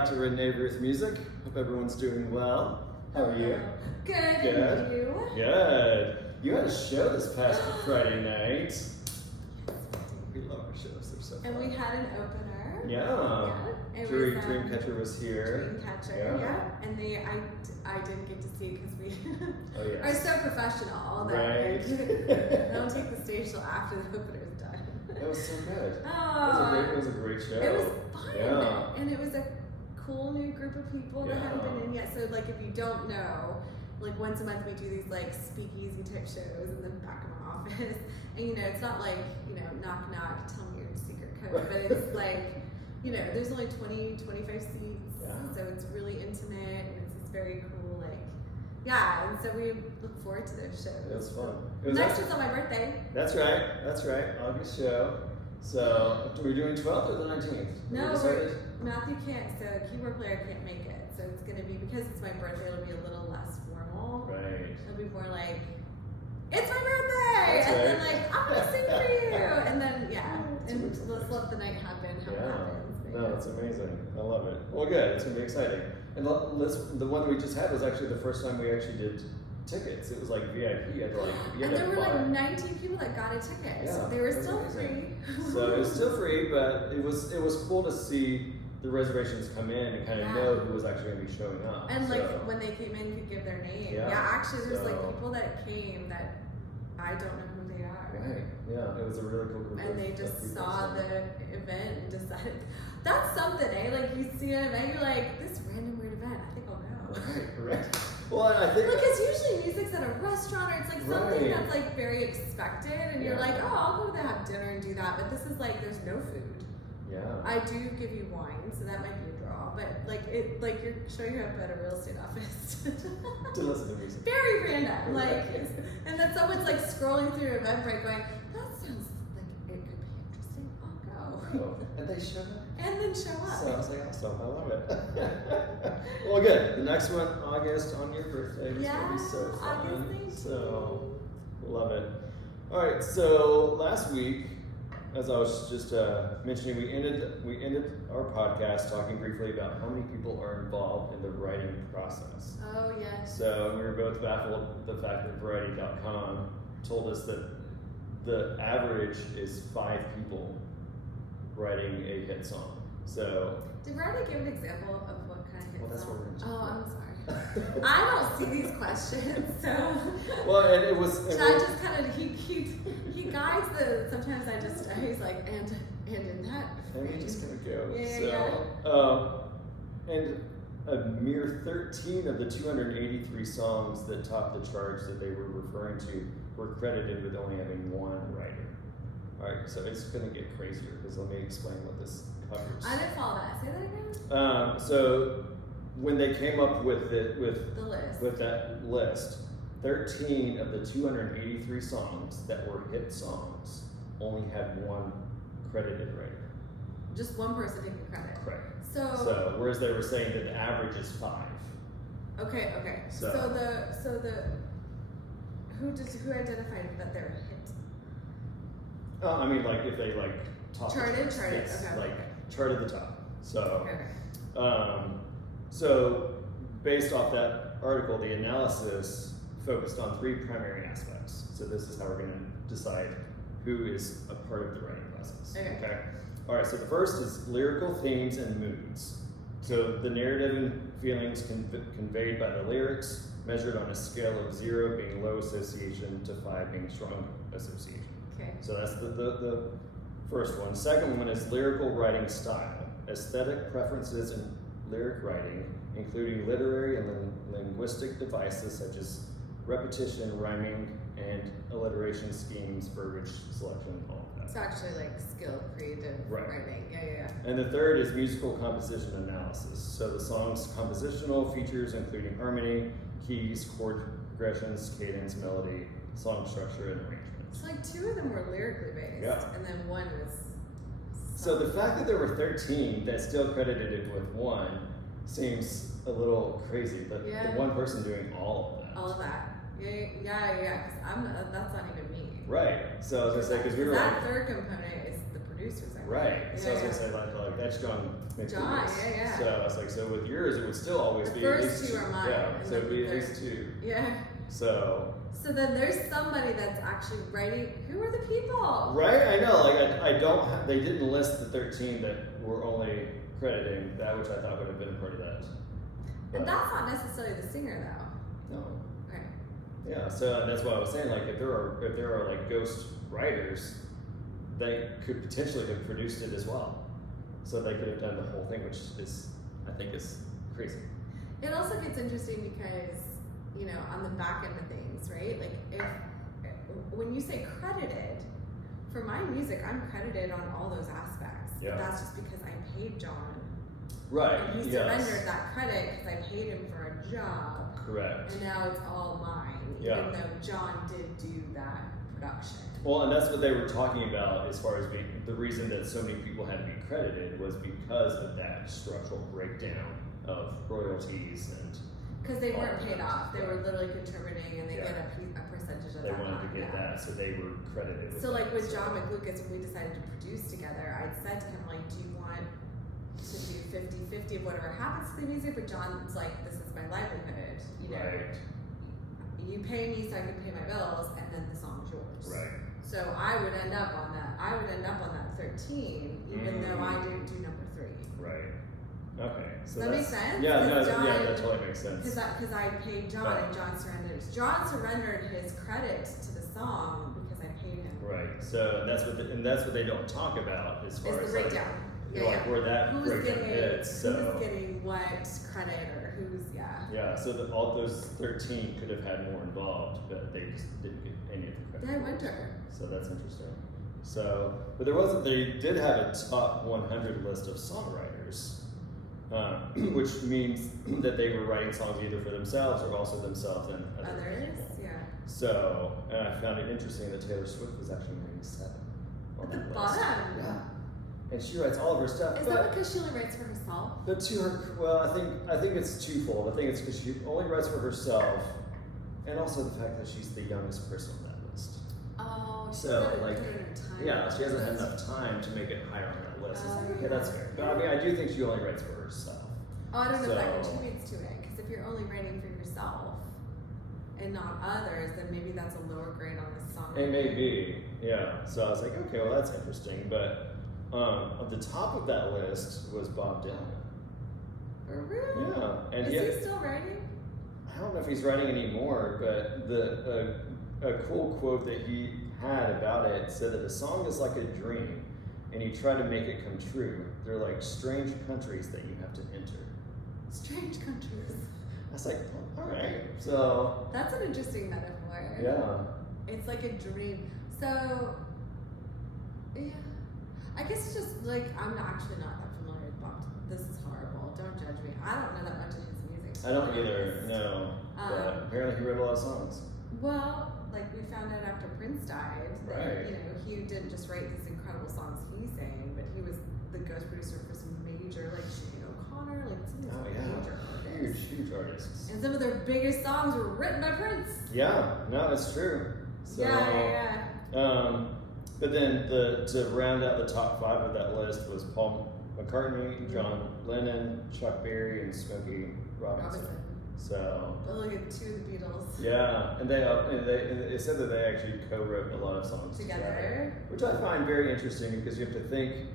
back to Renee Ruth Music. Hope everyone's doing well. How are you? Good. Good. And you? Good. You had a show this past Friday night. We love our shows. They're so fun. And we had an opener. Yeah. It Dreamcatcher was here. Dreamcatcher, yeah. And I didn't get to see it because we are so professional that I don't take the stage till after the opener's done. That was so good. It was a great show. It was fun. Yeah. And it was a cool new group of people that hadn't been in yet. So like if you don't know, like once a month we do these like speakeasy type shows in the back of my office. And it's not like, knock knock, tell me your secret code, but it's like, there's only 20, 25 seats. Yeah. So it's really intimate and it's very cool, and so we look forward to those shows. It was fun. Next is on my birthday. That's right. August show. So we're doing 12th or the 19th? No, Matthew can't, so keyboard player can't make it. So it's going to be, because it's my birthday, it'll be a little less formal. Right. It'll be more like, it's my birthday! That's and right. then I'm going to sing for you! And then, and let's let the night happen how it happens. No, it's amazing. I love it. Well, good. It's going to be exciting. And the one we just had was actually the first time we actually did tickets. It was like VIP. And there were like 19 people that got a ticket. Yeah, they were still free. So it was still free, but it was cool to see the reservations come in and kind of know who was actually going to be showing up. And when they came in, could give their name. Yeah, actually, there's people that came that I don't know who they are. Right. Yeah, it was a really cool group. And they just saw the event and decided that's something, eh? Like you see an event, you're like, this random weird event. I think I'll go. Right. Well, and I think because usually music's at a restaurant or it's like something that's like very expected, and you're like, oh, I'll go there, have dinner and do that. But this is like, there's no food. Yeah. I do give you wine, so that might be a draw. But you're showing up at a real estate office to listen to music. Very random, and then someone's like scrolling through your Eventbrite, going, that sounds like it could be interesting. I'll go. And they showed up. And then show up. So I was like, awesome, I love it. Well, good. The next one, August, on your birthday, is going to be so fun. August, so, love it. All right, so last week, as I was just mentioning, we ended our podcast talking briefly about how many people are involved in the writing process. Oh, yes. So we were both baffled at the fact that Variety.com told us that the average is 5 people writing a hit song. So did Variety give an example of what kind of hit that's song? what we're going to do. Oh, I'm sorry. I don't see these questions, so. Well, and it was. I just kind of he guides the. Sometimes he's like and in that. And we just gonna go. Yeah. And a mere 13 of the 283 songs that topped the charts that they were referring to were credited with only having one writer. All right, so it's going to get crazier because let me explain what this covers. I didn't follow that. Say that again. So when they came up with the list, with that list, 13 of the 283 songs that were hit songs only had one credited writer. Just one person taking credit. Correct. So whereas they were saying that the average is 5. Okay. So the who identified that they're hit? I mean, like if they top charted, yes, okay. Charted the top. So, okay. So based off that article, the analysis focused on 3 primary aspects. So this is how we're going to decide who is a part of the writing process. Okay. All right. So the first is lyrical themes and moods. So the narrative and feelings conveyed by the lyrics, measured on a scale of 0 being low association to 5 being strong association. Okay. So that's the first one. Second one is lyrical writing style, aesthetic preferences in lyric writing, including literary and linguistic devices such as repetition, rhyming, and alliteration schemes, verbiage selection, all of that. It's actually like skilled creative writing. Yeah. And the third is musical composition analysis. So the song's compositional features including harmony, keys, chord progressions, cadence, melody, song structure, and arrangement. So like 2 of them were lyrically based, and then 1 was. So the fact that there were 13 that still credited it with 1 seems a little crazy, but the one person doing all of that. All of that. Yeah, because that's not even me. Right. So I was gonna say, because we were that third component is the producers. Right. So I was gonna say like that's John. Yeah. So I was like, so with yours, it would still always be first at least two are mine. Yeah. So it'd be at least 2. Yeah. So then there's somebody that's actually writing. Who are the people? Right. I know. Like I don't. They didn't list the 13 that were only crediting that, which I thought would have been a part of that. But, and that's not necessarily the singer, though. No. Okay. Yeah. So that's what I was saying. Like if there are like ghost writers, they could potentially have produced it as well. So they could have done the whole thing, which is I think is crazy. It also gets interesting because, you know, on the back end of things, right? Like if when you say credited, for my music, I'm credited on all those aspects. Yeah. But that's just because I paid John. Right. And he surrendered that credit because I paid him for a job. Correct. And now it's all mine, even though John did do that production. Well, and that's what they were talking about as far as the reason that so many people had to be credited was because of that structural breakdown of royalties and. Because they weren't paid off. They were literally contributing and they get a percentage of that. They wanted to get that, so they were credited. So like with John McLucas, when we decided to produce together, I said to him, like, do you want to do 50-50 of whatever happens to the music? But John's like, this is my livelihood. You know, you pay me so I can pay my bills, and then the song's yours. Right. So I would end up on that. I would end up on that 13, even though I didn't do number 3. Right. Okay. So does that make sense? Yeah, no, John, yeah, that totally makes sense. Because I paid John and John surrendered. John surrendered his credit to the song because I paid him. Right. So that's what they don't talk about as far as the breakdown. Like where that breakdown is. So who's getting what credit or who's Yeah. So all those 13 could have had more involved, but they just didn't get any of the credit. Yeah, winter. So that's interesting. So, but they did have a top 100 list of songwriters. Which means that they were writing songs either for themselves or also themselves and others. people. Yeah. So, and I found it interesting that Taylor Swift was actually ranked 7 on At the that bottom. list. Yeah. And she writes all of her stuff. Is that because she only writes for herself? But to her, well, I think it's twofold. I think it's because she only writes for herself, and also the fact that she's the youngest person on that list. Oh, so like, she hasn't had enough time to make it higher on that list. Okay, that's fair. But I mean, I do think she only writes for herself. Oh, I don't know if that contributes to it, because if you're only writing for yourself and not others, then maybe that's a lower grade on the song. It may be, yeah. So I was like, okay, well that's interesting. But at the top of that list was Bob Dylan. For real? Yeah, and is he still writing? I don't know if he's writing anymore, but a cool quote that he had about it said that the song is like a dream, and you try to make it come true. They're like strange countries that you have to enter. Strange countries. I was like, all right. So that's an interesting metaphor. Yeah. It's like a dream. So yeah, I guess it's just like I'm actually not that familiar with Bob. This is horrible. Don't judge me. I don't know that much of his music. I don't either. No. But apparently he wrote a lot of songs. Well, like we found out after Prince died that Right. he didn't just write these incredible songs he sang, but he was the ghost producer for some major like Sinead O'Connor, like some of these major artists. Huge artists. And some of their biggest songs were written by Prince. Yeah, no, that's true. So, Yeah. But then to round out the top 5 of that list was Paul McCartney, John Lennon, Chuck Berry, and Smokey Robinson. So. But look at 2 of the Beatles. Yeah, and they said that they actually co-wrote a lot of songs together, which I find very interesting because you have to think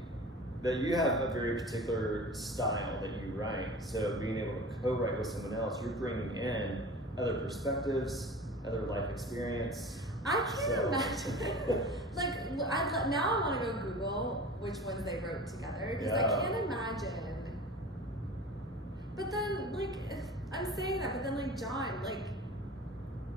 that you have a very particular style that you write. So being able to co-write with someone else, you're bringing in other perspectives, other life experience. I can't imagine. Like, now I want to go Google which ones they wrote together because I can't imagine. But then, like, I'm saying that, but then, like, John, like,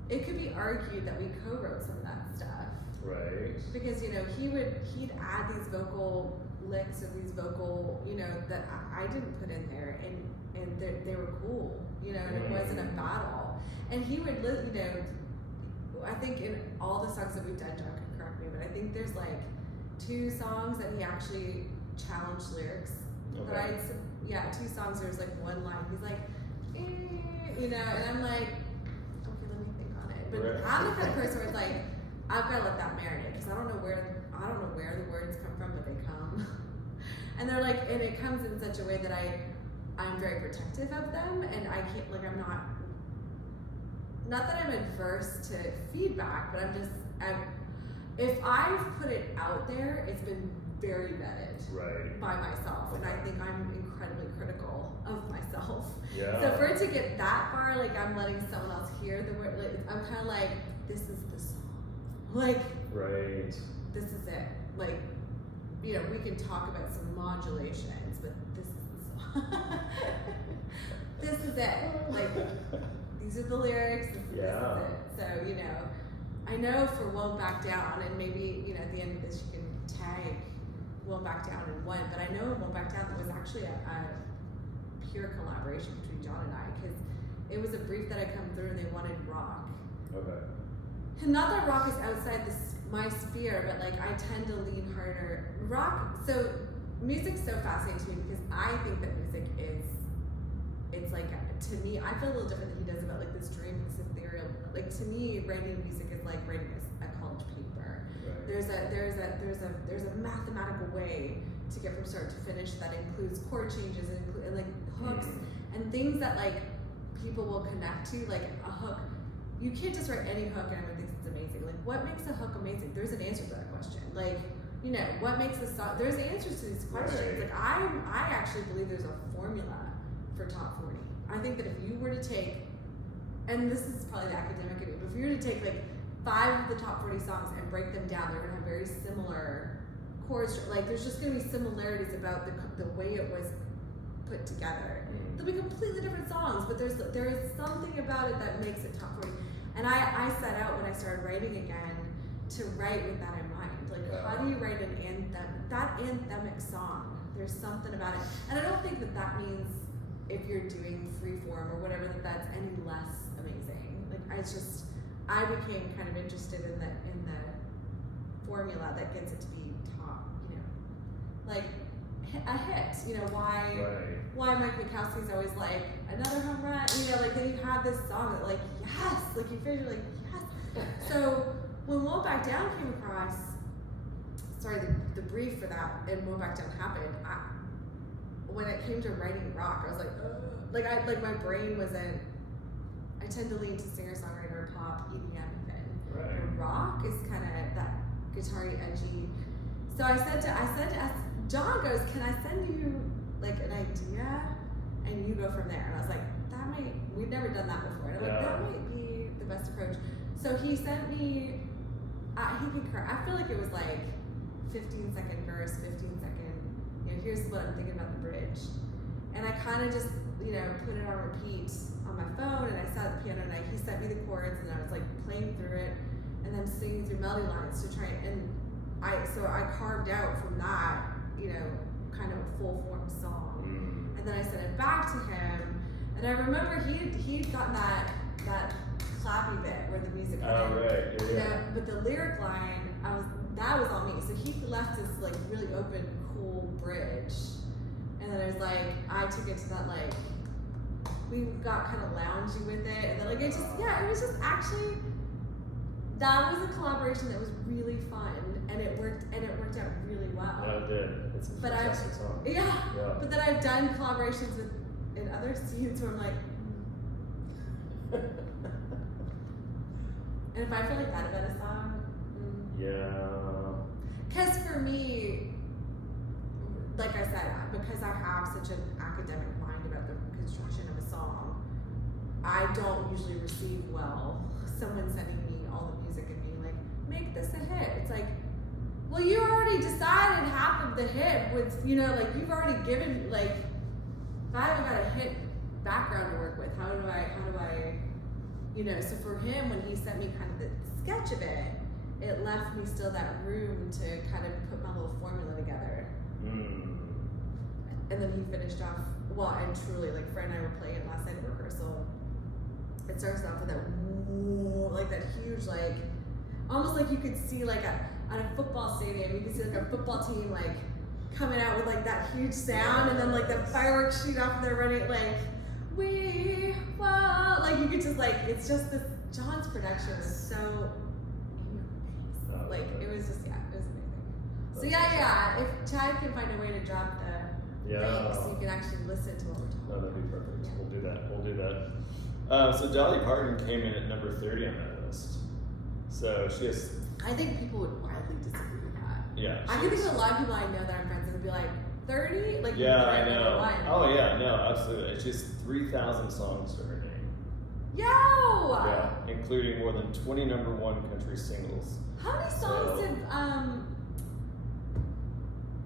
it could be argued that we co-wrote some of that stuff. Right. Because, you know, he'd add these vocal licks or these vocal, you know, that I didn't put in there, and they were cool, you know, and it wasn't a battle. And he would, you know, I think in all the songs that we've done, John can correct me, but I think there's like 2 songs that he actually challenged lyrics. Okay. But 2 songs where there's like one line, he's like, you know, and I'm like, okay, let me think on it. But I'm the kind of person where it's like, I've got to let that marinate because I don't know where the words come from, but they come. And they're like, and it comes in such a way that I'm very protective of them, and I can't, like, I'm not that I'm adverse to feedback, but if I've put it out there, it's been very vetted by myself, and I think I'm incredibly critical of myself. Yeah. So for it to get that far, like, I'm letting someone else hear the word, like, I'm kind of like, this is the song, like, this is it, like, you know, we can talk about some modulations, but this is the song. This is it, like, these are the lyrics, this is it. So, you know, I know for Won't Back Down, and maybe, you know, at the end of this you can tag Won't Back Down in one, but I know Won't Back Down was actually a pure collaboration between John and I, because it was a brief that had come through and they wanted rock. Okay. And not that rock is outside my sphere, but like I tend to lean harder. Rock, so music's so fascinating to me because I think that music is, it's like, to me, I feel a little different than he does about like this dream, this ethereal. Like to me, writing music is like writing a college paper. Right. There's a mathematical way to get from start to finish that includes chord changes and like hooks and things that like people will connect to, like a hook. You can't just write any hook and everyone thinks it's amazing. Like, what makes a hook amazing? There's an answer to that question. Like, you know, what makes a song? There's answers to these questions. Right. Like, I actually believe there's a formula for top 40. I think that if you were to take, and this is probably the academic in me, but if you were to take like 5 of the top 40 songs and break them down, they're gonna have very similar chords. Like, there's just gonna be similarities about the way it was put together. They'll be completely different songs, but there is something about it that makes it top 40. And I set out when I started writing again to write with that in mind. Like, how do you write an anthem? That anthemic song, there's something about it. And I don't think that means if you're doing freeform or whatever, that's any less amazing. Like, I became kind of interested in the formula that gets it to be top, you know, like a hit. You know, why Mike Wachowski's always like another home run. You know, like then you have this song that like yes, like you feel like yes. So when Won't Back Down came across, the brief for that and Won't Back Down happened. When it came to writing rock, I was like, my brain wasn't. I tend to lean to singer-songwriter, pop, EDM, even. Right. Rock is kind of that guitar-y, edgy. So I said to John goes, can I send you like an idea, and you go from there? And I was like, we've never done that before. And I'm like, that might be the best approach. So he sent me. He concurred. I feel like it was like 15-second verse, 15-second. You know, here's what I'm thinking about the bridge. And I kind of just, you know, put it on repeat on my phone, and I sat at the piano, and he sent me the chords, and I was like playing through it, and then singing through melody lines to try, and I carved out from that, you know, kind of a full form song. And then I sent it back to him, and I remember he'd gotten that clappy bit where the music went in. Right. Yeah. You know, but the lyric line, that was all me. So he left this like really open, cool bridge. And then I took it to that, like, we got kind of loungy with it. And then, like, it was just actually, that was a collaboration that was really fun. And it worked out really well. No, it did. It's a fantastic song. Yeah. But then I've done collaborations in other scenes where I'm like, and if I feel like that about a song, because for me, like I said, because I have such an academic mind about the construction of a song, I don't usually receive well someone sending me all the music and being like, make this a hit. It's like, well, you already decided half of the hit with, you know, like you've already given, like, if I haven't got a hit background to work with, how do I, you know, so for him, when he sent me kind of the sketch of it, it left me still that room to kind of put my little formula together. And then he finished off, well, and truly, like, Fred and I were playing it last night at rehearsal. It starts off with that huge, like, almost like you could see, like, at a football stadium, you could see, like, a football team, like, coming out with, like, that huge sound, and then, like, the fireworks shoot off and they're running, like, like, you could just, like, it's just this, John's production was so, like, it was just, it was amazing. So if Chad can find a way to drop the links, so you can actually listen to what we're talking about. That'd be perfect. Yeah. We'll do that. So Dolly Parton came in at number 30 on that list. So she has. I think people would widely disagree with that. Yeah. I can think of a lot of people I know that I'm friends with would be like 30, like yeah, I know. Oh yeah, no, absolutely. She has 3,000 songs to her name. Yo! Yeah, including more than 20 number one country singles. How many songs did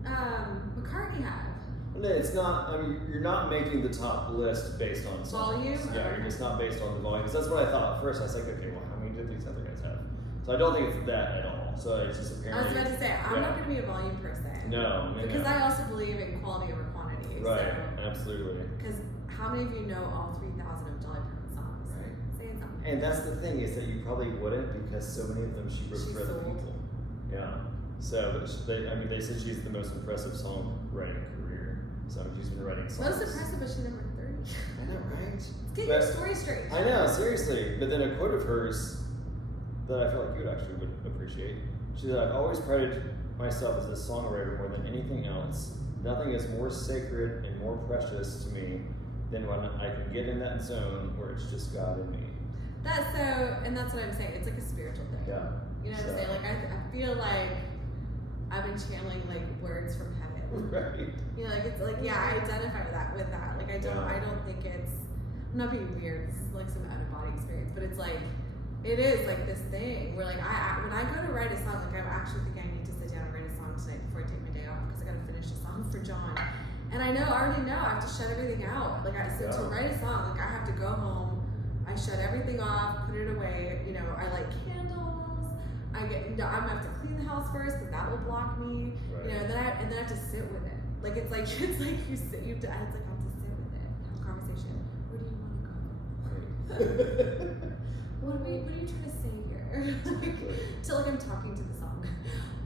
McCartney have? No, it's not. I mean, you're not making the top list based on songs. Volume? Yeah, you're just not based on the volume. Because that's what I thought at first. I was like, okay, well, how many did these other guys have? So I don't think it's that at all. So it's just apparently. I was about to say, I'm not going to be a volume person. No, because I also believe in quality over quantity. Right, absolutely. Because how many of you know all 3,000 of Dolly Parton songs? Right. Saying something. And that's the thing is that you probably wouldn't because so many of them she wrote for other people. Yeah. So, they said she has the most impressive songwriting career. So she's been writing songs. Most impressive, but she number 30. I know, right? Let's get your story straight. I know, seriously. But then a quote of hers that I feel like you actually would appreciate. She said, "I've always prided myself as a songwriter more than anything else. Nothing is more sacred and more precious to me than when I can get in that zone where it's just God and me." That's what I'm saying. It's like a spiritual thing. Yeah. You know what I'm saying? Like I feel like I've been channeling like words from heaven. Right. You know, like it's like I identify with that. Like I don't think it's. I'm not being weird. This is like some out of body experience, but it's like it is like this thing where like when I go to write a song, like I actually think I need to sit down and write a song tonight before I take my day off because I got to finish a song for John. And I already know I have to shut everything out. Like to write a song, like I have to go home. I shut everything off, put it away. You know, I light candles. I'm gonna have to clean the house first because that will block me. Right. You know, and then I have to sit with it. Like it's like you sit. It's like I have to sit with it, have a conversation. Where do you want to go? What are you trying to say here? Till like I'm talking to the song.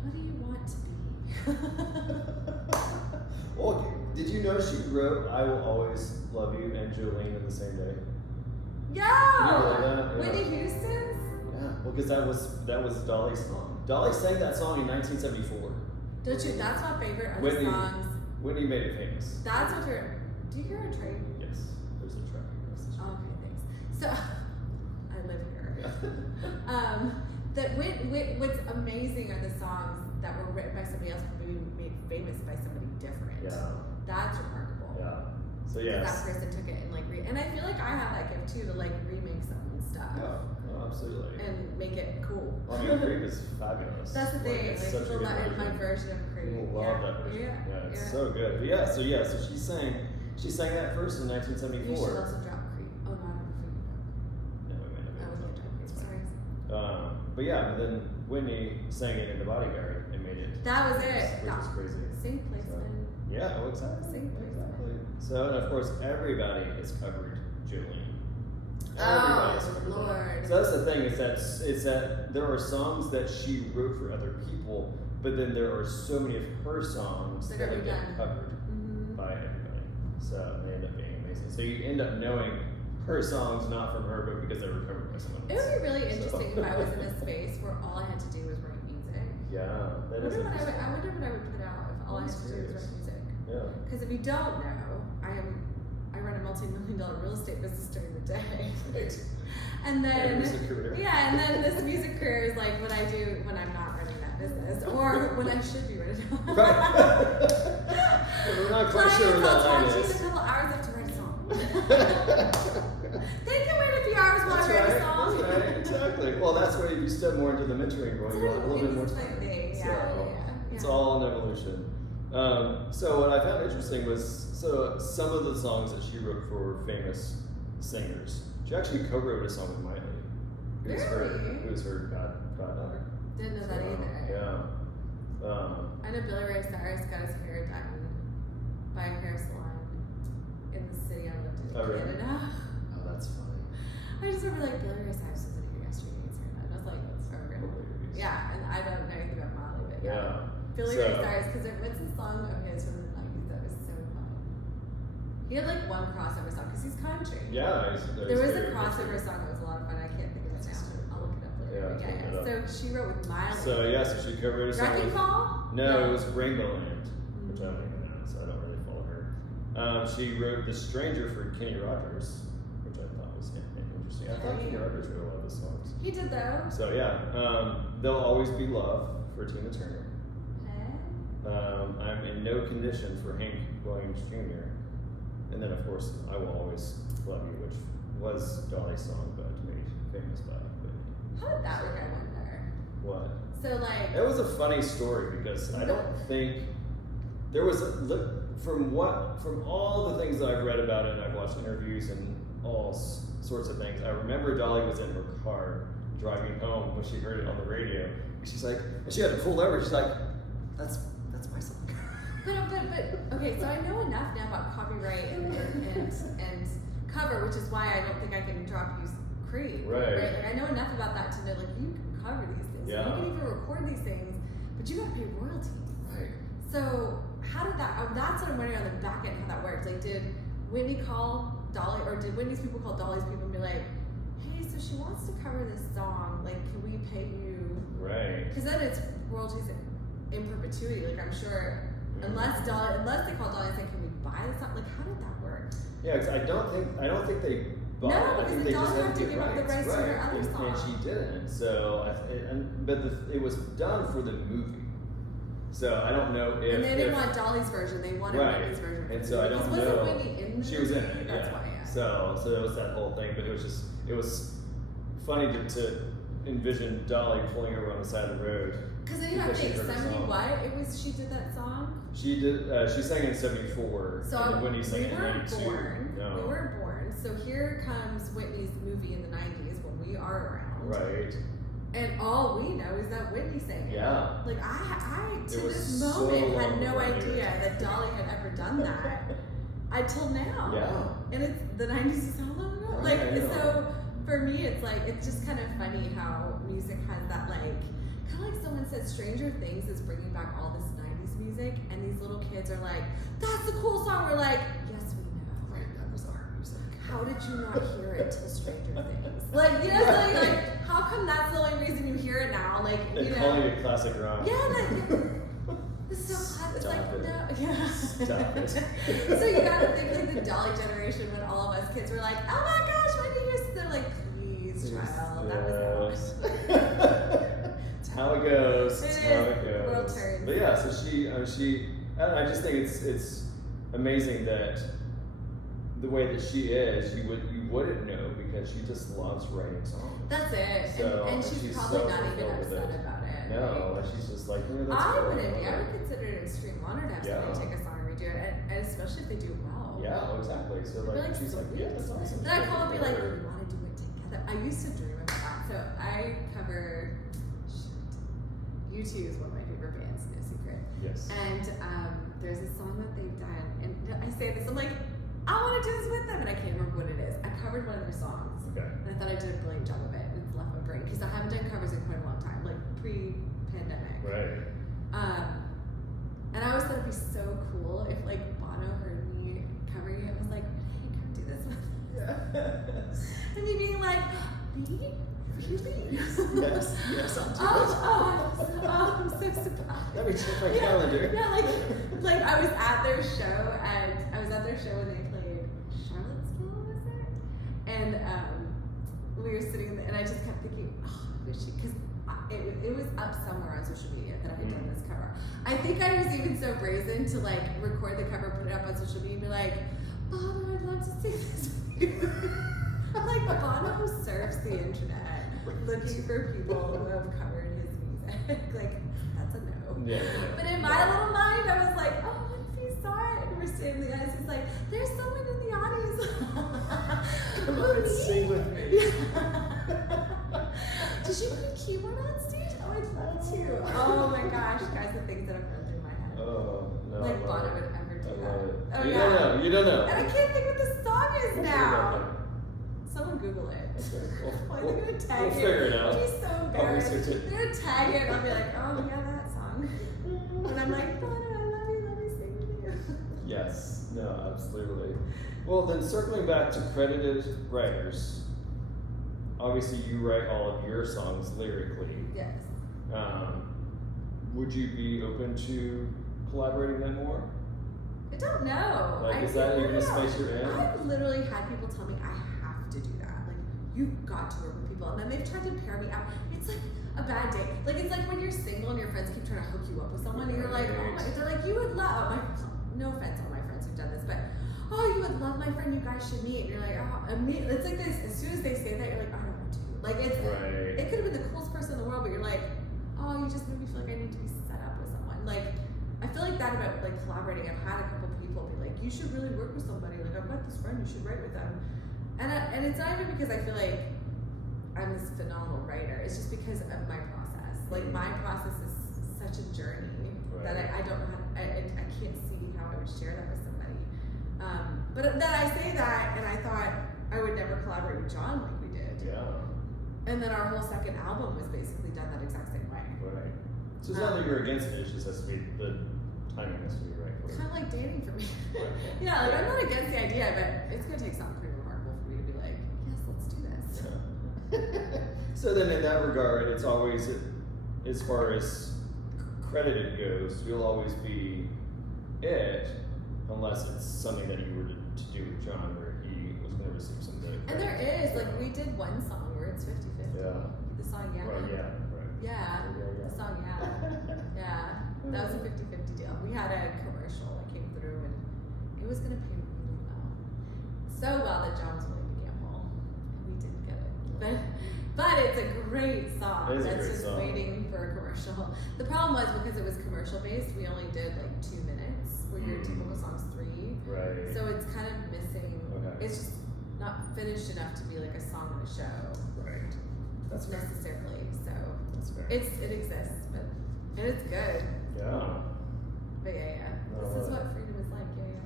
What do you want to be? Well, did you know she wrote "I Will Always Love You" and "Jolene" in the same day? Yeah. Whitney Houston's. Yeah, well, because that was Dolly's song. Dolly sang that song in 1974. Don't you? That's my favorite of Whitney, the songs. Whitney made it famous. That's what you're. Do you hear a train? Yes, there's a train. Okay, thanks. So, I live here. Yeah. What's amazing are the songs that were written by somebody else, but maybe made famous by somebody different. Yeah. That's remarkable. Yeah. So yes. That person took it and and I feel like I have that gift too to like remake some stuff. Yeah. Absolutely. And make it cool. Well, I mean, Creep is fabulous. That's the thing. It's like such a good version. my version of Creep. People love that version. Yeah, it's so good. But so she sang that first in 1974. You should also drop Creep. Oh no, I don't know. No, we might not. I was gonna drop Creep. Sorry. But then Whitney sang it in The Bodyguard and made it. That was it. Which is crazy. Same placement. Yeah, well, exactly. Same placement. Exactly. So, and of course, everybody has covered Jolene. Oh, Lord. So that's the thing is that there are songs that she wrote for other people, but then there are so many of her songs that have been covered by everybody. So they end up being amazing. So you end up knowing her songs not from her, but because they were covered by someone else. It would be really interesting if I was in a space where all I had to do was write music. Yeah, that is interesting. I wonder what I would put out if all I had to do was write music. Yeah. Because if you don't know, I run a multi-million-dollar real estate business during the day. Right. And then music career. Yeah, and then this music career is like what I do when I'm not running that business, or when I should be running. Right. We're not quite sure what that line I'll talk to you is. in a couple hours after write a song. They can wait a few hours while I write a song. That's right, exactly. Well, that's where you step more into the mentoring role. You want a little bit more time. It's all an evolution. So what I found interesting was some of the songs that she wrote for famous singers. She actually co-wrote a song with Miley. Who was her goddaughter. Didn't know that either. Yeah. I know Billy Ray Cyrus got his hair done by a hair salon in the city I lived in Canada. Oh, that's funny. I just remember like Billy Ray Cyrus was in here yesterday and his hair done. I was like, that's so good. Yeah, and I don't know anything about Miley, but yeah. Billy Ray Cyrus, because what's the song of his from the 90s that was so fun? He had like one crossover song because he's country. Yeah, there was a crossover song that was a lot of fun. I can't think of it now. I'll look it up later. Yeah. So she wrote with Miley. So she co-wrote a song. Wrecking Ball? No, it was Rainbow Land, which I don't even know, so I don't really follow her. She wrote The Stranger for Kenny Rogers, which I thought was interesting. I thought Kenny Rogers wrote a lot of the songs. He did though. So yeah, There'll Always Be Love for Tina Turner. I'm in no condition for Hank Williams Jr. And then of course, I Will Always Love You, which was Dolly's song, but made famous by Whitney. How did that work? I wonder. What? So like. It was a funny story because I don't think there was from all the things that I've read about it and I've watched interviews and all sorts of things. I remember Dolly was in her car driving home when she heard it on the radio. And she's like, and she had to pull over. She's like, that's my song. But okay, so I know enough now about copyright and cover, which is why I don't think I can drop you Creed. Right. Like I know enough about that to know like you can cover these things. Yeah. You can even record these things, but you gotta pay royalties. Right. So how did that? That's what I'm wondering on the back end how that works. Like, did Whitney call Dolly, or did Whitney's people call Dolly's people and be like, "Hey, so she wants to cover this song. Like, can we pay you?" Right. Because then it's royalties in perpetuity. Like, I'm sure, unless they call Dolly and say, "Can we buy this song?" Like, how did that work? Yeah, because I don't think they bought No, it. I because think the they Dolly just had had to to get give up the rights to her other and song. she didn't. So, it was done for the movie. So I don't know if. And they didn't want Dolly's version; they wanted Whitney's version. And so I don't know. Wasn't Whitney in the She was in movie? it. That's Yeah. why. Yeah. So that was that whole thing. But it was funny to envision Dolly pulling over on the side of the road. Because then you have to think 70 what? She did that song? She did. She sang in '74. So and Whitney sang in we '92. We were born. So here comes Whitney's movie in the '90s when we are around. Right. And all we know is that Whitney sang it. Yeah. Like I to this so moment had no long idea that Dolly had ever done that until now. Yeah. And it's the '90s is how long ago? Right, Like I know. so for me it's like it's just kind of funny how music has that like kind of like someone said Stranger Things is bringing back all this '90s music and these little kids are like, that's the cool song. We're like, yes we know. Right, that was our music. How did you not hear it till Stranger Things? Like, you know, something like, how come that's the only reason you hear it now? Like, you know. calling it classic rock. Yeah, like, this is so classic. It's like, Stop it. no. Yeah. Stop it. So you gotta think like the Dolly generation when all of us kids were like, oh my gosh, Whitney Houston. They're like, please, child, that was It's how it goes. It's how it goes. World turns. But yeah, so she, I just think it's amazing that the way that she is, you wouldn't know because she just loves writing songs. That's it. So, and she's probably not even upset about it. No, she's just like, that's I cool. wouldn't be. I would consider it an extreme honor to have somebody take a song and redo it, and especially if they do it well. Yeah, exactly. So like, she's like, yeah, that's awesome. Then I call and be like, we want to do it together. I used to dream about that. So I cover, U2 is one of my favorite bands, no secret. Yes. And there's a song that they've done, and I say this, I'm like, I want to do this with them, and I can't remember what it is. I covered one of their songs, Okay. and I thought I did a brilliant job of it, and it's left my brain, because I haven't done covers in quite a long time, like pre-pandemic. Right. And I always thought it'd be so cool if like Bono heard me covering it and was like, hey, come do this with us. And me being like, me? Really? Yes, I'll do it. I'm so surprised. Let me check my calendar. Yeah, like I was at their show, and I was at their show when they played Charlottesville, was it? And we were sitting there, and I just kept thinking, oh, I wish because it was up somewhere on social media that I had done this cover. I think I was even so brazen to like record the cover, put it up on social media, and be like, Bono, I'd love to sing this with you. I'm like, Bono surfs the internet looking for people who have covered his music. Like, that's a no. Yeah. But in my little mind, I was like, oh, what if he saw it? And we're standing in the audience. He's like, there's someone in the audience. Come up and sing with me. Did you put a keyboard on stage? Oh, I'd love to. Oh my gosh, guys, the things that have run through my head. Oh, no. Like Bono would ever do I that. love it. Oh, You yeah. don't know. You don't know. And I can't think what the song is We'll now. Someone Google it. Okay, Why are they gonna tag we'll it? figure it out. I'll be so I'll embarrassed. research it. They're gonna tag it and I'll be like, oh yeah, that song. And I'm like, Bono, I love you, let me sing with you. Yes. No, absolutely. Well, then circling back to credited writers, obviously you write all of your songs lyrically. Yes. would you be open to collaborating then more? I don't know. Like, is that even a space you're in? I've literally had people tell me I have to do that. Like, you've got to work with people, and then they've tried to pair me up. It's like a bad day. Like, it's like when you're single and your friends keep trying to hook you up with someone, and you're like, oh my, they're like, you would love no offense to all my friends who've done this, but oh, you would love my friend. You guys should meet. And you're like, oh, it's like this. As soon as they say that, you're like, I don't want to. Like, it's it could have been the coolest person in the world, but you're like, oh, you just made me feel like I need to be set up with someone. Like, I feel like that about like collaborating. I've had a couple people be like, you should really work with somebody. Like, I've got this friend. You should write with them. And it's not even because I feel like I'm this phenomenal writer. It's just because of my process. Like, my process is such a journey that I don't know how. I can't see how I would share that with somebody. But then I say that, and I thought I would never collaborate with John like we did. Yeah. And then our whole second album was basically done that exact same way. Right. So it's not that you're against it, it's just has to be, the timing has to be right for it. Kind of like dating for me. Yeah, like I'm not against the idea, but it's going to take something pretty remarkable for me to be like, yes, let's do this. So then in that regard, it's always, as far as credited goes, you'll always be it, unless it's something that you were to do with John where he was going to receive some of the credit. And there is, like, we did one song where it's 50-50. Yeah. The song Yeah. Right, yeah, right. Yeah, the song Yeah. Yeah, that was a 50-50 deal. We had a commercial that came through and it was going to pay really well. So well that John was willing to gamble. And we didn't get it. But it's a great song. It is that's a great just song. waiting for a commercial. The problem was because it was commercial based, we only did like 2 minutes, where your typical song's 3. Right. So it's kind of missing. Okay. It's just not finished enough to be like a song on a show. Right. That's fair. Necessarily. So That's fair. it exists, and it's good. Yeah. But yeah. No, This is what freedom is like. Yeah.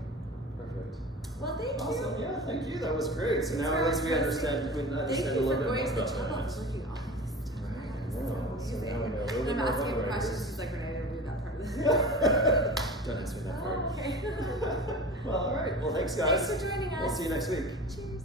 Perfect. Well, thank you. Awesome. Yeah, thank you. That was great. So now at least we understand a Thank little you for bit going more to the about job that. box looking all this stuff. I know. So Amazing. now we know a little And bit I'm more asking about questions. writers. She's like, Renee, I didn't read that part of this. Don't ask me that part. Oh, okay. Well, all right. Well, thanks, guys. Thanks for joining us. We'll see you next week. Cheers.